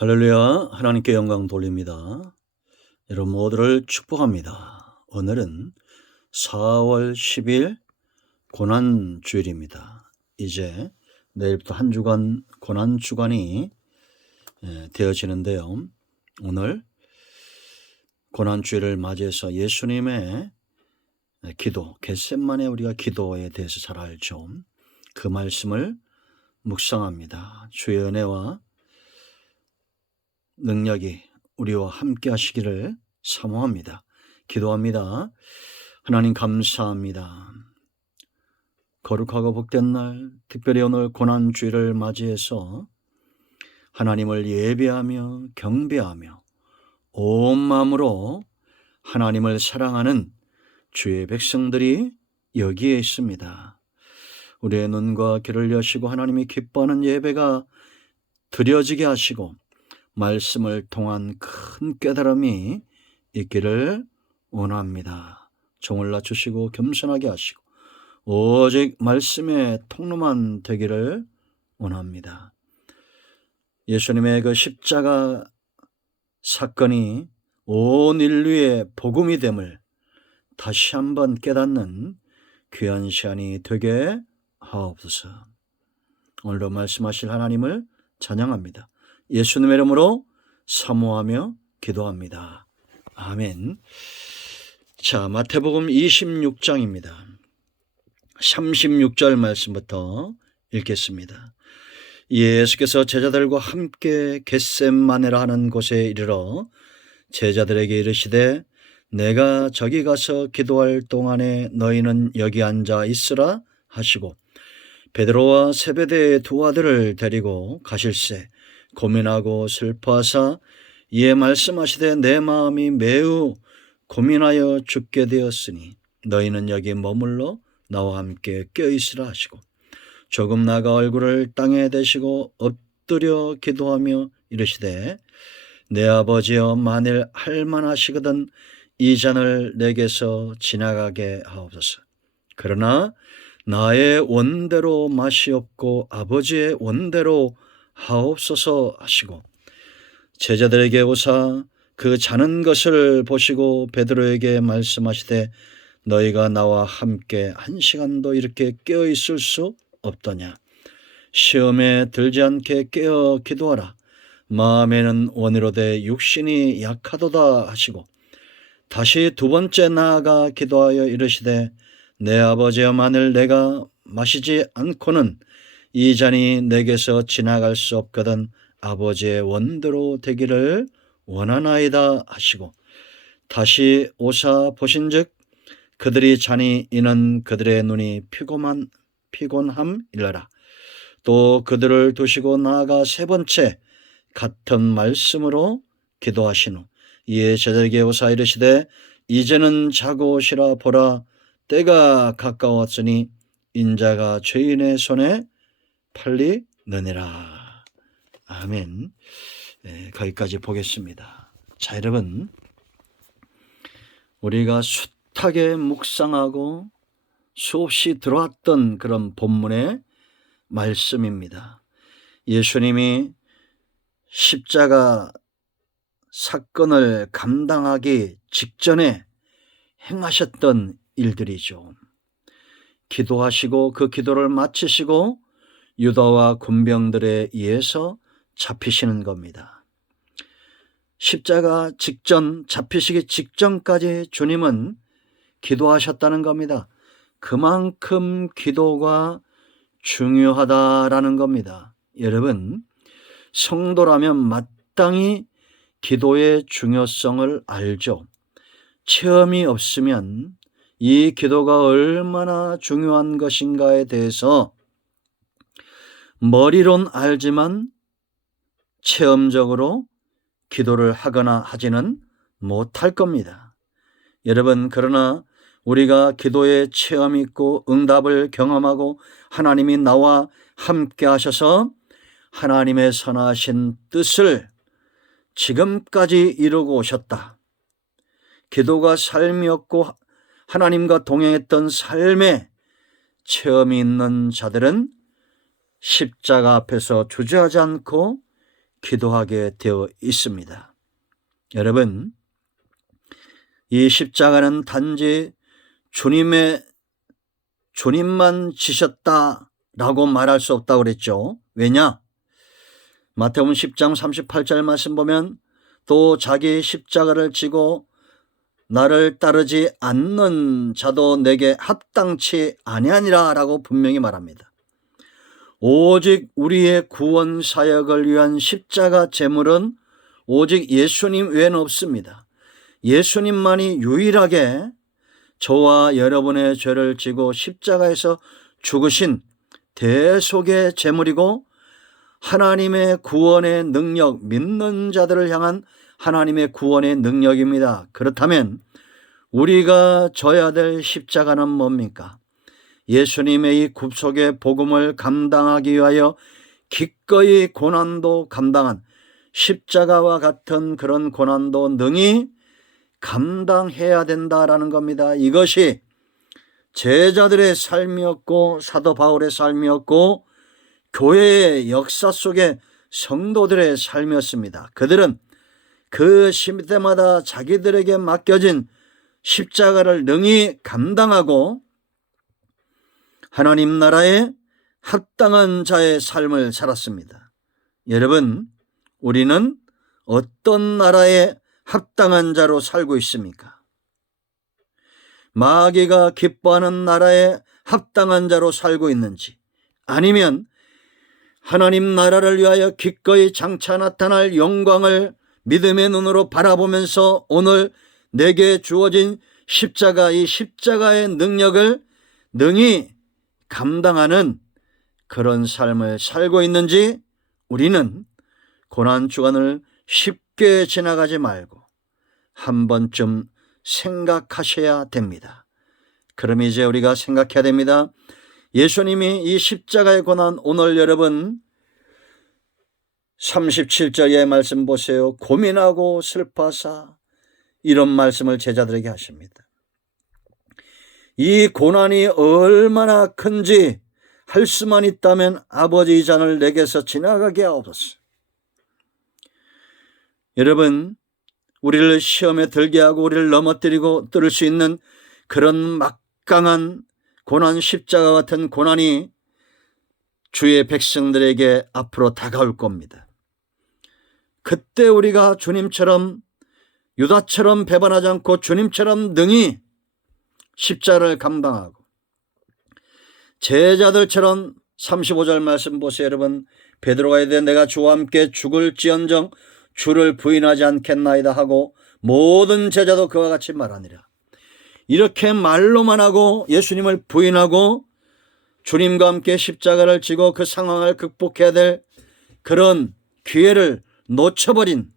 할렐루야, 하나님께 영광 돌립니다. 여러분 모두를 축복합니다. 오늘은 4월 10일 고난주일입니다. 이제 내일부터 한 주간 고난주간이 되어지는데요. 오늘 고난주일을 맞이해서 예수님의 기도, 겟세마네 우리가 기도에 대해서 잘 알죠. 그 말씀을 묵상합니다. 주의 은혜와 능력이 우리와 함께 하시기를 사모합니다. 기도합니다. 하나님 감사합니다. 거룩하고 복된 날, 특별히 오늘 고난주일을 맞이해서 하나님을 예배하며 경배하며 온 마음으로 하나님을 사랑하는 주의 백성들이 여기에 있습니다. 우리의 눈과 귀를 여시고 하나님이 기뻐하는 예배가 드려지게 하시고 말씀을 통한 큰 깨달음이 있기를 원합니다. 종을 낮추시고 겸손하게 하시고 오직 말씀의 통로만 되기를 원합니다. 예수님의 그 십자가 사건이 온 인류의 복음이 됨을 다시 한번 깨닫는 귀한 시간이 되게 하옵소서. 오늘도 말씀하실 하나님을 찬양합니다. 예수님의 이름으로 사모하며 기도합니다. 아멘. 자, 마태복음 26장입니다. 36절 말씀부터 읽겠습니다. 예수께서 제자들과 함께 겟세마네라 하는 곳에 이르러 제자들에게 이르시되 내가 저기 가서 기도할 동안에 너희는 여기 앉아 있으라 하시고 베드로와 세베대의 두 아들을 데리고 가실새 고민하고 슬퍼하사 이에 말씀하시되 내 마음이 매우 고민하여 죽게 되었으니 너희는 여기 머물러 나와 함께 껴있으라 하시고 조금 나가 얼굴을 땅에 대시고 엎드려 기도하며 이르시되 내 아버지여 만일 할만하시거든 이 잔을 내게서 지나가게 하옵소서. 그러나 나의 원대로 마시옵고 아버지의 원대로 하옵소서 하시고 제자들에게 오사 그 자는 것을 보시고 베드로에게 말씀하시되 너희가 나와 함께 한 시간도 이렇게 깨어 있을 수 없더냐. 시험에 들지 않게 깨어 기도하라. 마음에는 원이로되 육신이 약하도다 하시고 다시 두 번째 나아가 기도하여 이르시되 내 아버지여 만일 내가 마시지 않고는 이 잔이 내게서 지나갈 수 없거든 아버지의 원대로 되기를 원하나이다 하시고 다시 오사 보신즉 그들이 잔이 이는 그들의 눈이 피곤함이라라. 또 그들을 두시고 나아가 세 번째 같은 말씀으로 기도하신 후 이에 제자에게 오사 이르시되 이제는 자고 오시라. 보라 때가 가까웠으니 인자가 죄인의 손에 팔리느니라. 아멘. 거기까지 보겠습니다. 자, 여러분 우리가 숱하게 묵상하고 수없이 들어왔던 그런 본문의 말씀입니다. 예수님이 십자가 사건을 감당하기 직전에 행하셨던 일들이죠. 기도하시고 그 기도를 마치시고 유다와 군병들에 의해서 잡히시는 겁니다. 십자가 직전, 잡히시기 직전까지 주님은 기도하셨다는 겁니다. 그만큼 기도가 중요하다라는 겁니다. 여러분, 성도라면 마땅히 기도의 중요성을 알죠. 체험이 없으면 이 기도가 얼마나 중요한 것인가에 대해서 머리론 알지만 체험적으로 기도를 하거나 하지는 못할 겁니다. 여러분, 그러나 우리가 기도에 체험이 있고 응답을 경험하고 하나님이 나와 함께 하셔서 하나님의 선하신 뜻을 지금까지 이루고 오셨다. 기도가 삶이었고 하나님과 동행했던 삶에 체험이 있는 자들은 십자가 앞에서 주저하지 않고 기도하게 되어 있습니다. 여러분, 이 십자가는 단지 주님만 지셨다라고 말할 수 없다고 그랬죠. 왜냐? 마태복음 10장 38절 말씀 보면 또 자기 십자가를 지고 나를 따르지 않는 자도 내게 합당치 아니하니라 라고 분명히 말합니다. 오직 우리의 구원 사역을 위한 십자가 제물은 오직 예수님 외에는 없습니다. 예수님만이 유일하게 저와 여러분의 죄를 지고 십자가에서 죽으신 대속의 제물이고 하나님의 구원의 능력, 믿는 자들을 향한 하나님의 구원의 능력입니다. 그렇다면 우리가 져야 될 십자가는 뭡니까? 예수님의 이 굽속의 복음을 감당하기 위하여 기꺼이 고난도 감당한 십자가와 같은 그런 고난도 능히 감당해야 된다라는 겁니다. 이것이 제자들의 삶이었고 사도 바울의 삶이었고 교회의 역사 속의 성도들의 삶이었습니다. 그들은 그 시대마다 자기들에게 맡겨진 십자가를 능히 감당하고 하나님 나라에 합당한 자의 삶을 살았습니다. 여러분, 우리는 어떤 나라에 합당한 자로 살고 있습니까? 마귀가 기뻐하는 나라에 합당한 자로 살고 있는지, 아니면 하나님 나라를 위하여 기꺼이 장차 나타날 영광을 믿음의 눈으로 바라보면서 오늘 내게 주어진 십자가, 이 십자가의 능력을 능히 감당하는 그런 삶을 살고 있는지, 우리는 고난주간을 쉽게 지나가지 말고 한 번쯤 생각하셔야 됩니다. 그럼 이제 우리가 생각해야 됩니다. 예수님이 이 십자가의 고난, 오늘 여러분 37절의 말씀 보세요. 고민하고 슬퍼하사 이런 말씀을 제자들에게 하십니다. 이 고난이 얼마나 큰지 할 수만 있다면 아버지 이 잔을 내게서 지나가게 하옵소서. 여러분, 우리를 시험에 들게 하고 우리를 넘어뜨리고 뚫을 수 있는 그런 막강한 고난, 십자가 같은 고난이 주의 백성들에게 앞으로 다가올 겁니다. 그때 우리가 주님처럼, 유다처럼 배반하지 않고 주님처럼 능히 십자가를 감당하고 제자들처럼 35절 말씀 보세요. 여러분, 베드로가 이르되 내가 주와 함께 죽을지언정 주를 부인하지 않겠나이다 하고 모든 제자도 그와 같이 말하니라. 이렇게 말로만 하고 예수님을 부인하고 주님과 함께 십자가를 지고 그 상황을 극복해야 될 그런 기회를 놓쳐버린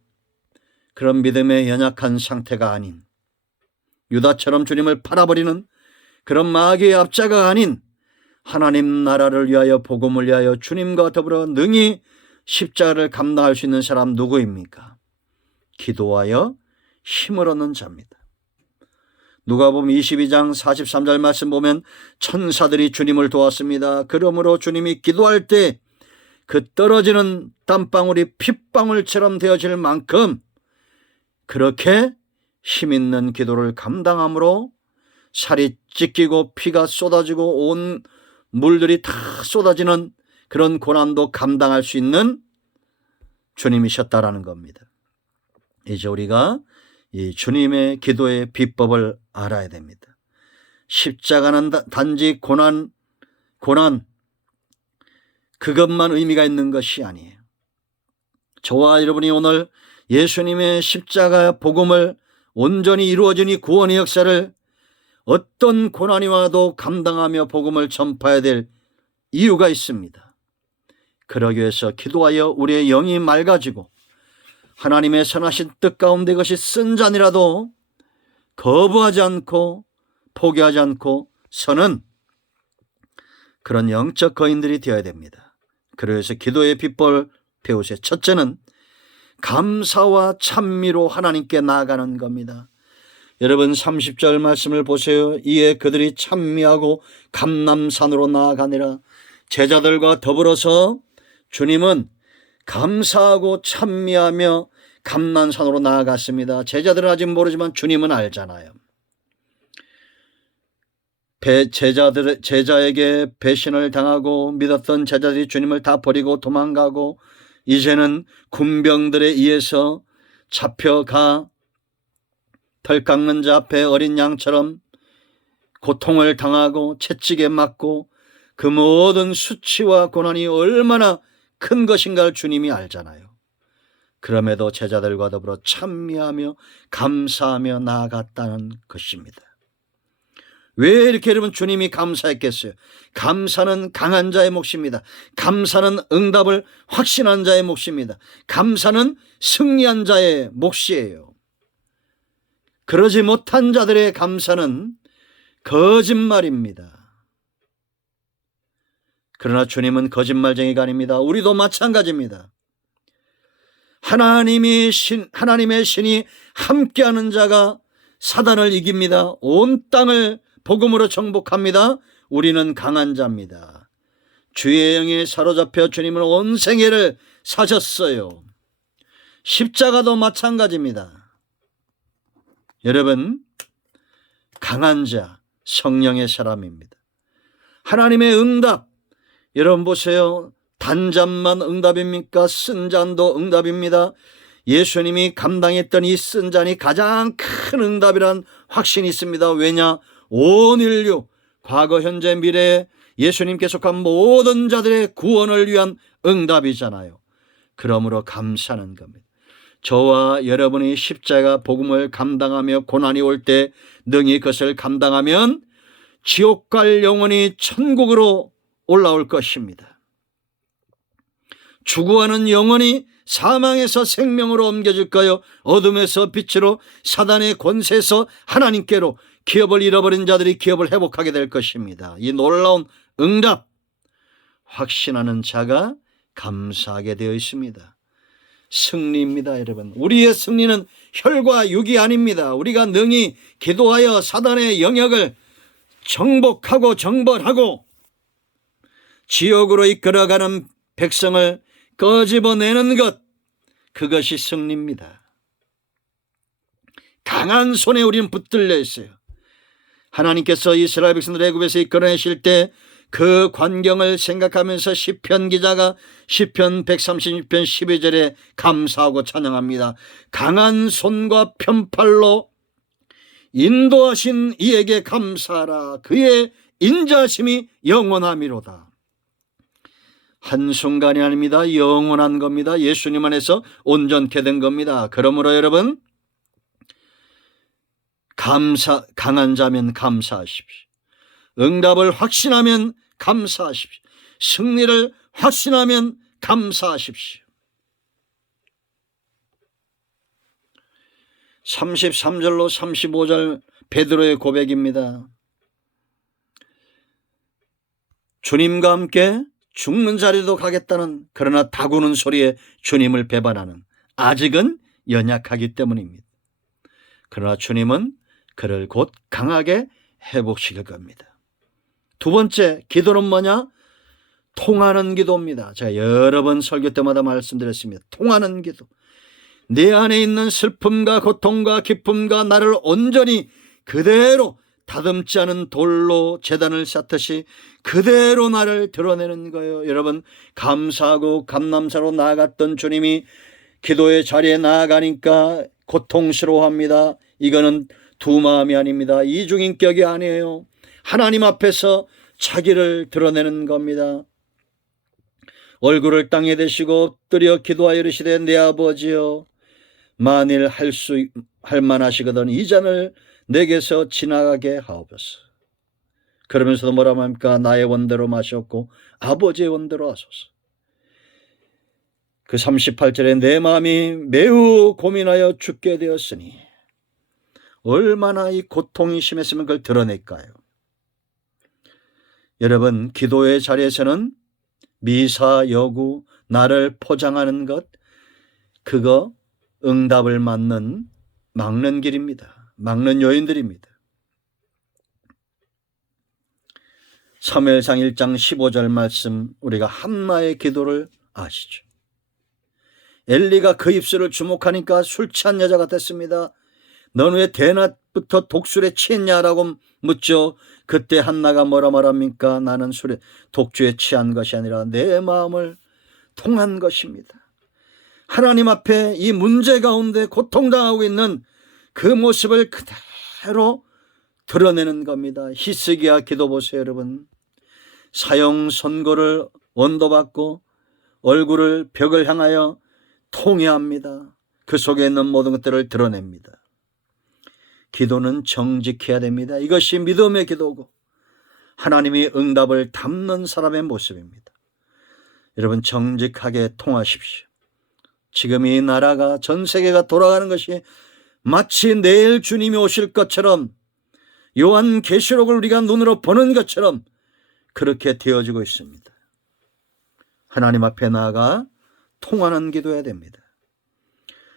그런 믿음의 연약한 상태가 아닌, 유다처럼 주님을 팔아버리는 그런 마귀의 앞자가 아닌 하나님 나라를 위하여, 복음을 위하여 주님과 더불어 능히 십자가를 감당할 수 있는 사람 누구입니까? 기도하여 힘을 얻는 자입니다. 누가복음 22장 43절 말씀 보면 천사들이 주님을 도왔습니다. 그러므로 주님이 기도할 때 그 떨어지는 땀방울이 핏방울처럼 되어질 만큼 그렇게 힘있는 기도를 감당함으로 살이 찢기고 피가 쏟아지고 온 물들이 다 쏟아지는 그런 고난도 감당할 수 있는 주님이셨다라는 겁니다. 이제 우리가 이 주님의 기도의 비법을 알아야 됩니다. 십자가는 단지 고난 그것만 의미가 있는 것이 아니에요. 저와 여러분이 오늘 예수님의 십자가 복음을 온전히 이루어진 이 구원의 역사를 어떤 고난이 와도 감당하며 복음을 전파해야 될 이유가 있습니다. 그러기 위해서 기도하여 우리의 영이 맑아지고 하나님의 선하신 뜻 가운데 그것이 쓴 잔이라도 거부하지 않고 포기하지 않고 서는 그런 영적 거인들이 되어야 됩니다. 그래서 기도의 비법을 배우세요. 첫째는 감사와 찬미로 하나님께 나아가는 겁니다. 여러분 30절 말씀을 보세요. 이에 그들이 찬미하고 감람산으로 나아가니라. 제자들과 더불어서 주님은 감사하고 찬미하며 감난산으로 나아갔습니다. 제자들은 아직 모르지만 주님은 알잖아요. 제자에게 배신을 당하고 믿었던 제자들이 주님을 다 버리고 도망가고 이제는 군병들에 의해서 잡혀가 털 깎는 자 앞에 어린 양처럼 고통을 당하고 채찍에 맞고 그 모든 수치와 고난이 얼마나 큰 것인가를 주님이 알잖아요. 그럼에도 제자들과 더불어 찬미하며 감사하며 나아갔다는 것입니다. 왜 이렇게 여러분 주님이 감사했겠어요? 감사는 강한 자의 몫입니다. 감사는 응답을 확신한 자의 몫입니다. 감사는 승리한 자의 몫이에요. 그러지 못한 자들의 감사는 거짓말입니다. 그러나 주님은 거짓말쟁이가 아닙니다. 우리도 마찬가지입니다. 하나님의 신이 함께하는 자가 사단을 이깁니다. 온 땅을 복음으로 정복합니다. 우리는 강한 자입니다. 주의 영에 사로잡혀 주님은 온 생애를 사셨어요. 십자가도 마찬가지입니다. 여러분, 강한 자, 성령의 사람입니다. 하나님의 응답, 여러분 보세요. 단잠만 응답입니까? 쓴 잔도 응답입니다. 예수님이 감당했던 이 쓴 잔이 가장 큰 응답이란 확신이 있습니다. 왜냐? 온 인류, 과거, 현재, 미래에 예수님께 속한 모든 자들의 구원을 위한 응답이잖아요. 그러므로 감사하는 겁니다. 저와 여러분이 십자가 복음을 감당하며 고난이 올 때 능히 그것을 감당하면 지옥 갈 영혼이 천국으로 올라올 것입니다. 죽어가는 영혼이 사망에서 생명으로 옮겨질까요? 어둠에서 빛으로, 사단의 권세에서 하나님께로, 기업을 잃어버린 자들이 기업을 회복하게 될 것입니다. 이 놀라운 응답 확신하는 자가 감사하게 되어 있습니다. 승리입니다, 여러분. 우리의 승리는 혈과 육이 아닙니다. 우리가 능히 기도하여 사단의 영역을 정복하고 정벌하고 지옥으로 이끌어가는 백성을 끄집어내는 것, 그것이 승리입니다. 강한 손에 우리는 붙들려 있어요. 하나님께서 이스라엘 백성들을 애굽에서 이끌어내실 때 그 광경을 생각하면서 시편 기자가 시편 136편 12절에 감사하고 찬양합니다. 강한 손과 편팔로 인도하신 이에게 감사하라. 그의 인자심이 영원함이로다. 한순간이 아닙니다. 영원한 겁니다. 예수님 안에서 온전케 된 겁니다. 그러므로 여러분, 강한 자면 감사하십시오. 응답을 확신하면 감사하십시오. 승리를 확신하면 감사하십시오. 33절로 35절 베드로의 고백입니다. 주님과 함께 죽는 자리도 가겠다는, 그러나 다구는 소리에 주님을 배반하는, 아직은 연약하기 때문입니다. 그러나 주님은 그를 곧 강하게 회복시킬 겁니다. 두 번째 기도는 뭐냐? 통하는 기도입니다. 제가 여러 번 설교 때마다 말씀드렸습니다. 통하는 기도. 내 안에 있는 슬픔과 고통과 기쁨과 나를 온전히 그대로 다듬지 않은 돌로 제단을 쌓듯이 그대로 나를 드러내는 거예요. 여러분, 감사하고 감남사로 나아갔던 주님이 기도의 자리에 나아가니까 고통스러워합니다. 이거는 두 마음이 아닙니다. 이중인격이 아니에요. 하나님 앞에서 자기를 드러내는 겁니다. 얼굴을 땅에 대시고 엎드려 기도하여 이르시되 내 아버지여, 만일 할 만하시거든 이 잔을 내게서 지나가게 하옵소서. 그러면서도 뭐라고 합니까? 나의 원대로 마셨고 아버지의 원대로 하소서. 그 38절에 내 마음이 매우 고민하여 죽게 되었으니, 얼마나 이 고통이 심했으면 그걸 드러낼까요? 여러분, 기도의 자리에서는 미사 여구, 나를 포장하는 것, 그거 응답을 막는 길입니다. 막는 요인들입니다. 사무엘상 1장 15절 말씀, 우리가 한나의 기도를 아시죠? 엘리가 그 입술을 주목하니까 술 취한 여자 같았습니다. 넌 왜 대낮부터 독술에 취했냐라고 묻죠. 그때 한나가 뭐라 말합니까? 나는 술에 독주에 취한 것이 아니라 내 마음을 통한 것입니다. 하나님 앞에 이 문제 가운데 고통당하고 있는 그 모습을 그대로 드러내는 겁니다. 히스기야 기도 보세요, 여러분. 사형 선고를 원도받고 얼굴을 벽을 향하여 통회합니다. 그 속에 있는 모든 것들을 드러냅니다. 기도는 정직해야 됩니다. 이것이 믿음의 기도고 하나님이 응답을 담는 사람의 모습입니다. 여러분, 정직하게 통하십시오. 지금 이 나라가, 전 세계가 돌아가는 것이 마치 내일 주님이 오실 것처럼, 요한계시록을 우리가 눈으로 보는 것처럼 그렇게 되어지고 있습니다. 하나님 앞에 나아가 통하는 기도해야 됩니다.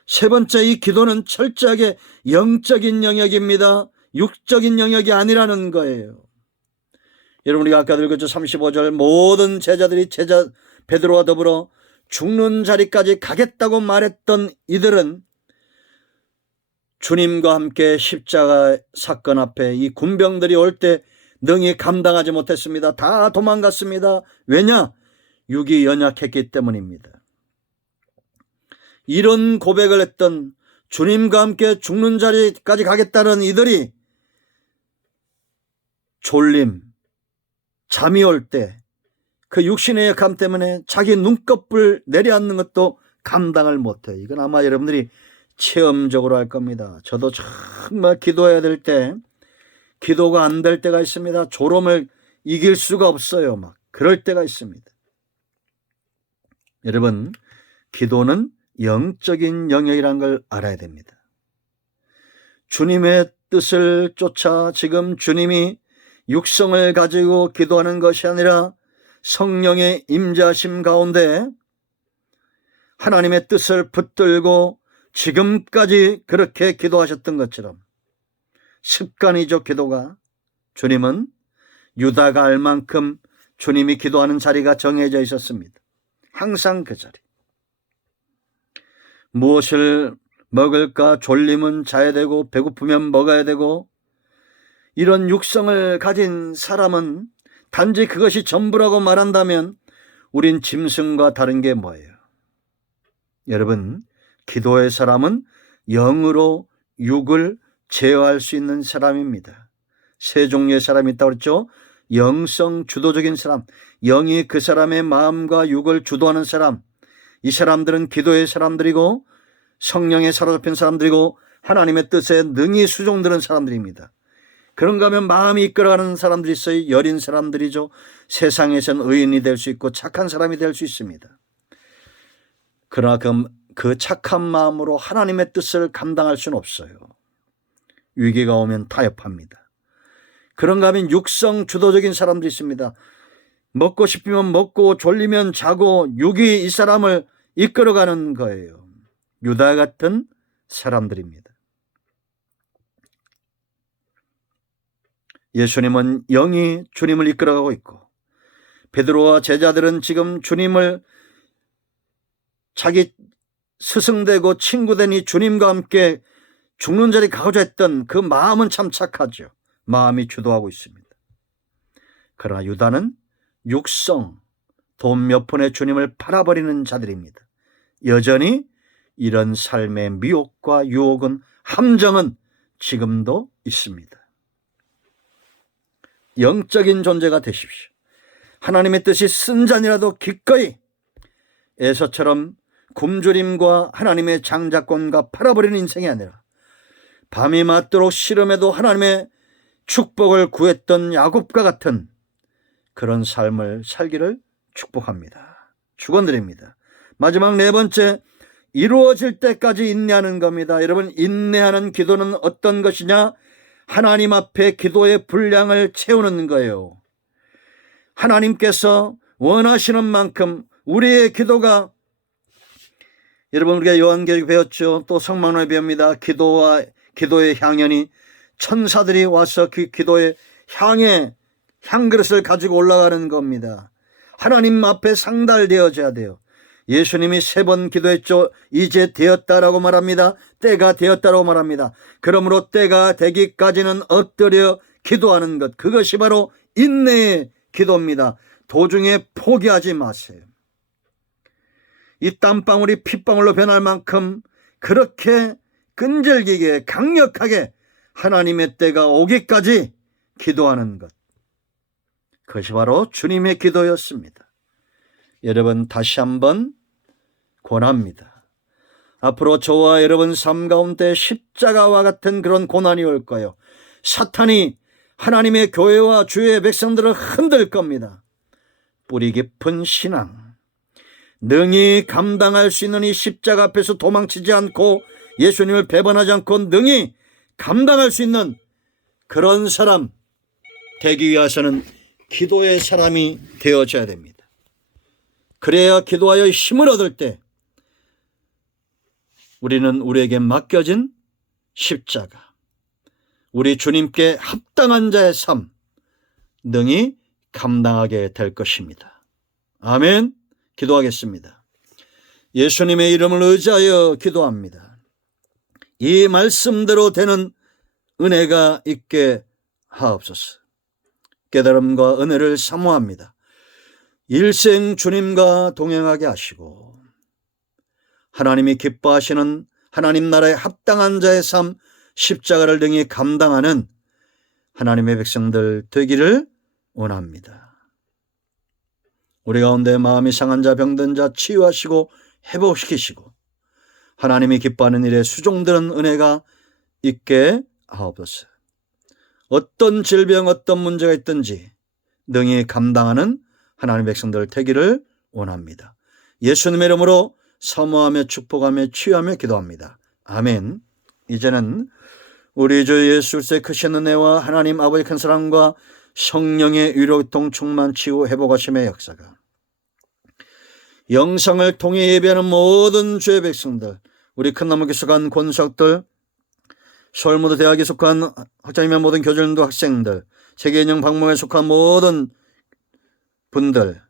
세 번째, 이 기도는 철저하게 영적인 영역입니다. 육적인 영역이 아니라는 거예요. 여러분, 우리가 아까 읽었죠. 35절 모든 제자들이 베드로와 더불어 죽는 자리까지 가겠다고 말했던 이들은 주님과 함께 십자가 사건 앞에 이 군병들이 올 때 능히 감당하지 못했습니다. 다 도망갔습니다. 왜냐? 육이 연약했기 때문입니다. 이런 고백을 했던 주님과 함께 죽는 자리까지 가겠다는 이들이 졸림, 잠이 올 때 그 육신의 약함 때문에 자기 눈꺼풀 내려앉는 것도 감당을 못해요. 이건 아마 여러분들이 체험적으로 할 겁니다. 저도 정말 기도해야 될 때 기도가 안 될 때가 있습니다. 졸음을 이길 수가 없어요. 막 그럴 때가 있습니다. 여러분, 기도는 영적인 영역이라는 걸 알아야 됩니다. 주님의 뜻을 쫓아 지금 주님이 육성을 가지고 기도하는 것이 아니라 성령의 임재하심 가운데 하나님의 뜻을 붙들고 지금까지 그렇게 기도하셨던 것처럼 습관이죠. 기도가. 주님은 유다가 알 만큼 주님이 기도하는 자리가 정해져 있었습니다. 항상 그 자리. 무엇을 먹을까? 졸리면 자야 되고 배고프면 먹어야 되고, 이런 육성을 가진 사람은 단지 그것이 전부라고 말한다면 우린 짐승과 다른 게 뭐예요? 여러분, 기도의 사람은 영으로 육을 제어할 수 있는 사람입니다. 세 종류의 사람이 있다고 그랬죠. 영성 주도적인 사람, 영이 그 사람의 마음과 육을 주도하는 사람, 이 사람들은 기도의 사람들이고 성령에 사로잡힌 사람들이고 하나님의 뜻에 능히 수종드는 사람들입니다. 그런가 하면 마음이 이끌어가는 사람들이 있어요. 여린 사람들이죠. 세상에선 의인이 될 수 있고 착한 사람이 될 수 있습니다. 그러나 그 착한 마음으로 하나님의 뜻을 감당할 수는 없어요. 위기가 오면 타협합니다. 그런가 하면 육성 주도적인 사람들이 있습니다. 먹고 싶으면 먹고 졸리면 자고 육이 이 사람을 이끌어가는 거예요. 유다 같은 사람들입니다. 예수님은 영이 주님을 이끌어가고 있고 베드로와 제자들은 지금 주님을 자기 스승되고 친구되니 주님과 함께 죽는 자리 가고자 했던 그 마음은 참 착하죠. 마음이 주도하고 있습니다. 그러나 유다는 육성, 돈 몇 푼에 주님을 팔아버리는 자들입니다. 여전히 이런 삶의 미혹과 유혹은, 함정은 지금도 있습니다. 영적인 존재가 되십시오. 하나님의 뜻이 쓴 잔이라도 기꺼이 에서처럼 굶주림과 하나님의 장자권과 팔아버리는 인생이 아니라 밤이 맞도록 씨름해도 하나님의 축복을 구했던 야곱과 같은 그런 삶을 살기를 축복합니다. 축원드립니다. 마지막 네 번째, 이루어질 때까지 인내하는 겁니다. 여러분, 인내하는 기도는 어떤 것이냐? 하나님 앞에 기도의 분량을 채우는 거예요. 하나님께서 원하시는 만큼 우리의 기도가, 여러분 우리가 요한계시록 배웠죠. 또 성막론에 배웁니다. 기도의 향연이, 천사들이 와서 그 기도의 향그릇을 가지고 올라가는 겁니다. 하나님 앞에 상달되어져야 돼요. 예수님이 3번 기도했죠. 이제 되었다라고 말합니다. 때가 되었다라고 말합니다. 그러므로 때가 되기까지는 엎드려 기도하는 것, 그것이 바로 인내의 기도입니다. 도중에 포기하지 마세요. 이 땀방울이 핏방울로 변할 만큼 그렇게 끈질기게 강력하게 하나님의 때가 오기까지 기도하는 것, 그것이 바로 주님의 기도였습니다. 여러분, 다시 한번 권합니다. 앞으로 저와 여러분 삶 가운데 십자가와 같은 그런 고난이 올 거예요. 사탄이 하나님의 교회와 주의 백성들을 흔들 겁니다. 뿌리 깊은 신앙, 능히 감당할 수 있는 이 십자가 앞에서 도망치지 않고 예수님을 배반하지 않고 능히 감당할 수 있는 그런 사람 되기 위해서는 기도의 사람이 되어져야 됩니다. 그래야 기도하여 힘을 얻을 때 우리는 우리에게 맡겨진 십자가, 우리 주님께 합당한 자의 삶 능히 감당하게 될 것입니다. 아멘. 기도하겠습니다. 예수님의 이름을 의지하여 기도합니다. 이 말씀대로 되는 은혜가 있게 하옵소서. 깨달음과 은혜를 사모합니다. 일생 주님과 동행하게 하시고 하나님이 기뻐하시는 하나님 나라에 합당한 자의 삶, 십자가를 능히 감당하는 하나님의 백성들 되기를 원합니다. 우리 가운데 마음이 상한 자, 병든 자 치유하시고 회복시키시고 하나님이 기뻐하는 일에 수종드는 은혜가 있게 하옵소서. 어떤 질병, 어떤 문제가 있든지 능히 감당하는 하나님의 백성들 되기를 원합니다. 예수님의 이름으로 사모하며 축복하며 치유하며 기도합니다. 아멘. 이제는 우리 주 예수 그리스도의 크신 은혜와 하나님 아버지 큰 사랑과 성령의 위로통 충만 치유 회복하심의 역사가 영상을 통해 예배하는 모든 주의 백성들, 우리 큰나무 기숙한 권석들, 서울무도 대학에 속한 학장이며 모든 교절도 학생들, 세계인형 박물관에 속한 모든 분들,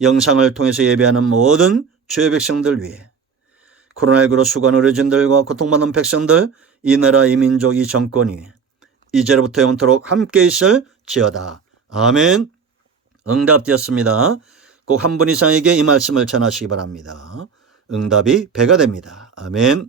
영상을 통해서 예배하는 모든 주의 백성들 위해 코로나19로 수고하는 의료진들과 고통받는 백성들, 이 나라, 이 민족, 이 정권이 이제로부터 영원토록 함께 있을지어다. 아멘. 응답되었습니다. 꼭 한 분 이상에게 이 말씀을 전하시기 바랍니다. 응답이 배가 됩니다. 아멘.